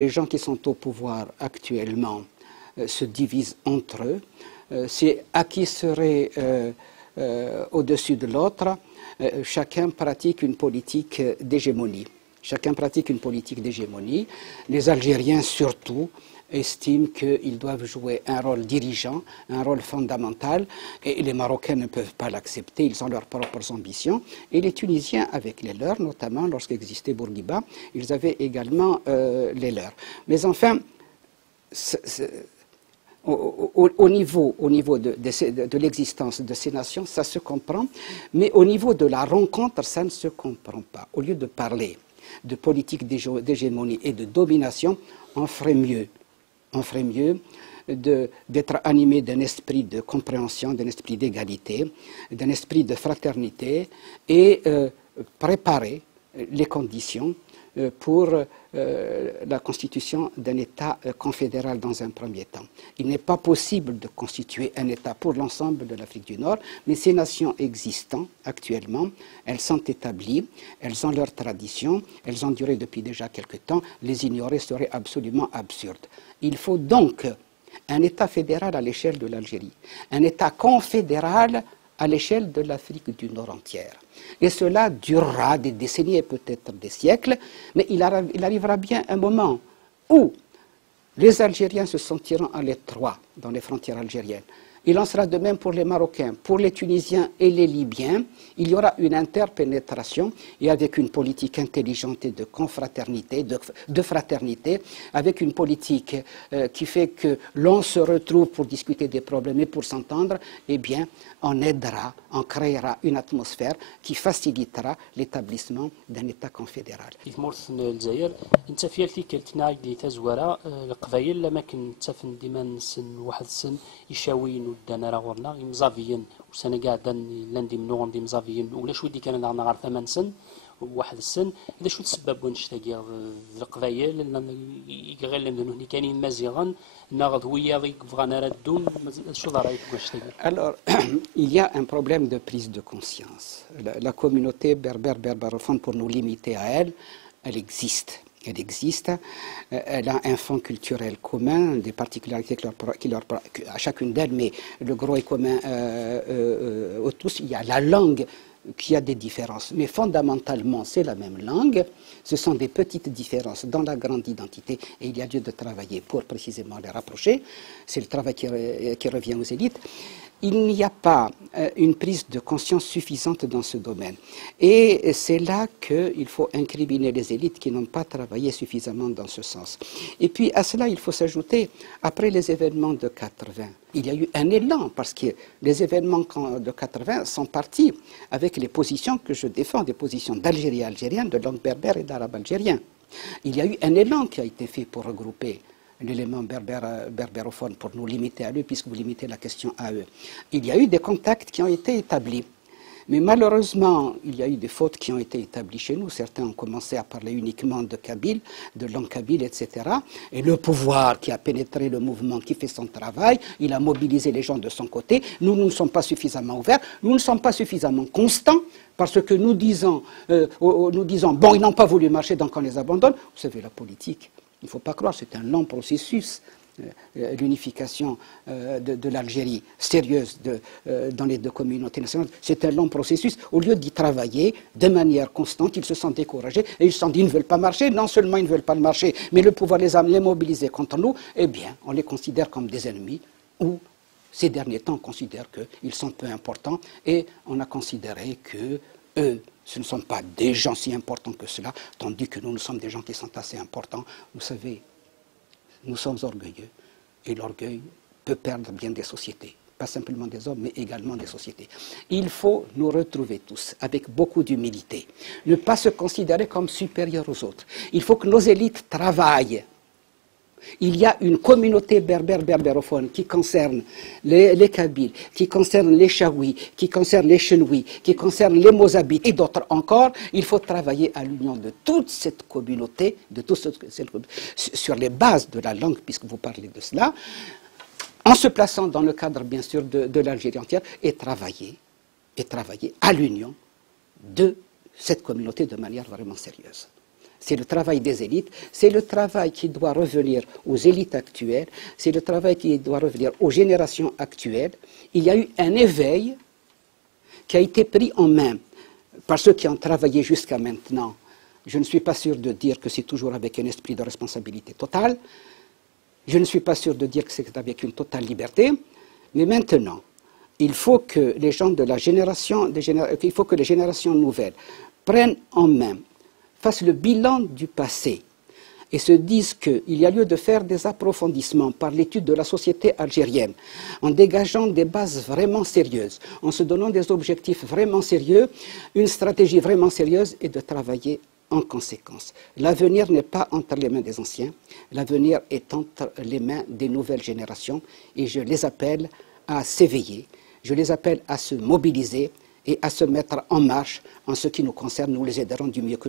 Les gens qui sont au pouvoir actuellement se divisent entre eux. C'est à qui serait au-dessus de l'autre. Chacun pratique une politique d'hégémonie. Chacun pratique une politique d'hégémonie. Les Algériens surtout estiment qu'ils doivent jouer un rôle dirigeant, un rôle fondamental, et les Marocains ne peuvent pas l'accepter, ils ont leurs propres ambitions, et les Tunisiens avec les leurs, notamment lorsqu'existait Bourguiba, ils avaient également les leurs. Mais enfin, au niveau de l'existence de ces nations, ça se comprend, mais au niveau de la rencontre, ça ne se comprend pas. Au lieu de parler de politique d'hégémonie et de domination, on ferait mieux d'être animé d'un esprit de compréhension, d'un esprit d'égalité, d'un esprit de fraternité et préparer les conditions pour la constitution d'un État confédéral dans un premier temps. Il n'est pas possible de constituer un État pour l'ensemble de l'Afrique du Nord, mais ces nations existantes actuellement, elles sont établies, elles ont leurs traditions, elles ont duré depuis déjà quelque temps, les ignorer serait absolument absurde. Il faut donc un État fédéral à l'échelle de l'Algérie, un État confédéral à l'échelle de l'Afrique du Nord entière. Et cela durera des décennies et peut-être des siècles, mais il arrivera bien un moment où les Algériens se sentiront à l'étroit dans les frontières algériennes. Il en sera de même pour les Marocains, pour les Tunisiens et les Libyens. Il y aura une interpénétration et avec une politique intelligente et de confraternité, de fraternité, avec une politique qui fait que l'on se retrouve pour discuter des problèmes et pour s'entendre, eh bien, on aidera, on créera une atmosphère qui facilitera l'établissement d'un État confédéral. دانا راه ورنا مزافيين وسنة قاعدة لاندي منو غندي مزافيين ولا شو دي كان نهار 8 سن واحد السن إذا شو تسبب ونشتاقي القبايل غير لأنه كاينين مزيغا ناخذ ويا بغانا ردون شو رايك ونشتاقي. Alors, il y a un problème de prise de conscience. La communauté berbère-berbérophone, pour nous limiter à elle, elle existe. Elle existe, elle a un fond culturel commun, des particularités à chacune d'elles, mais le gros est commun aux tous. Il y a la langue qui a des différences, mais fondamentalement c'est la même langue. Ce sont des petites différences dans la grande identité et il y a lieu de travailler pour précisément les rapprocher. C'est le travail qui revient aux élites. Il n'y a pas une prise de conscience suffisante dans ce domaine. Et c'est là qu'il faut incriminer les élites qui n'ont pas travaillé suffisamment dans ce sens. Et puis à cela, il faut s'ajouter, après les événements de 80, il y a eu un élan, parce que les événements de 80 sont partis avec les positions que je défends, des positions d'Algérie algérienne, de langue berbère et d'arabe algérien. Il y a eu un élan qui a été fait pour regrouper l'élément berbérophone pour nous limiter à eux, puisque vous limitez la question à eux. Il y a eu des contacts qui ont été établis. Mais malheureusement, il y a eu des fautes qui ont été établies chez nous. Certains ont commencé à parler uniquement de kabyle, de langue kabyle, etc. Et le pouvoir qui a pénétré le mouvement, qui fait son travail, il a mobilisé les gens de son côté. Nous ne sommes pas suffisamment ouverts, nous ne sommes pas suffisamment constants, parce que nous disons, bon, ils n'ont pas voulu marcher, donc on les abandonne. Vous savez, la politique, il ne faut pas croire, c'est un long processus, l'unification de l'Algérie sérieuse dans les deux communautés nationales. C'est un long processus. Au lieu d'y travailler de manière constante, ils se sont découragés et ils se sont dit, ils ne veulent pas marcher. Non seulement ils ne veulent pas marcher, mais le pouvoir les a mobilisés contre nous. Eh bien, on les considère comme des ennemis, ou ces derniers temps, on considère qu'ils sont peu importants, et on a considéré que eux, ce ne sont pas des gens si importants que cela, tandis que nous sommes des gens qui sont assez importants. Vous savez, nous sommes orgueilleux, et l'orgueil peut perdre bien des sociétés, pas simplement des hommes, mais également des sociétés. Il faut nous retrouver tous avec beaucoup d'humilité, ne pas se considérer comme supérieurs aux autres. Il faut que nos élites travaillent. Il y a une communauté berbérophone qui concerne les Kabyles, qui concerne les Chaouis, qui concerne les Chenouis, qui concerne les Mozabites et d'autres encore. Il faut travailler à l'union de toute cette communauté, sur les bases de la langue, puisque vous parlez de cela, en se plaçant dans le cadre, bien sûr, de l'Algérie entière, et travailler à l'union de cette communauté de manière vraiment sérieuse. C'est le travail des élites, c'est le travail qui doit revenir aux élites actuelles, c'est le travail qui doit revenir aux générations actuelles. Il y a eu un éveil qui a été pris en main par ceux qui ont travaillé jusqu'à maintenant. Je ne suis pas sûr de dire que c'est toujours avec un esprit de responsabilité totale. Je ne suis pas sûr de dire que c'est avec une totale liberté. Mais maintenant, il faut que les gens de la génération, il faut que les générations nouvelles prennent en main, fassent le bilan du passé et se disent qu'il y a lieu de faire des approfondissements par l'étude de la société algérienne, en dégageant des bases vraiment sérieuses, en se donnant des objectifs vraiment sérieux, une stratégie vraiment sérieuse et de travailler en conséquence. L'avenir n'est pas entre les mains des anciens, l'avenir est entre les mains des nouvelles générations et je les appelle à s'éveiller, je les appelle à se mobiliser et à se mettre en marche. En ce qui nous concerne, nous les aiderons du mieux que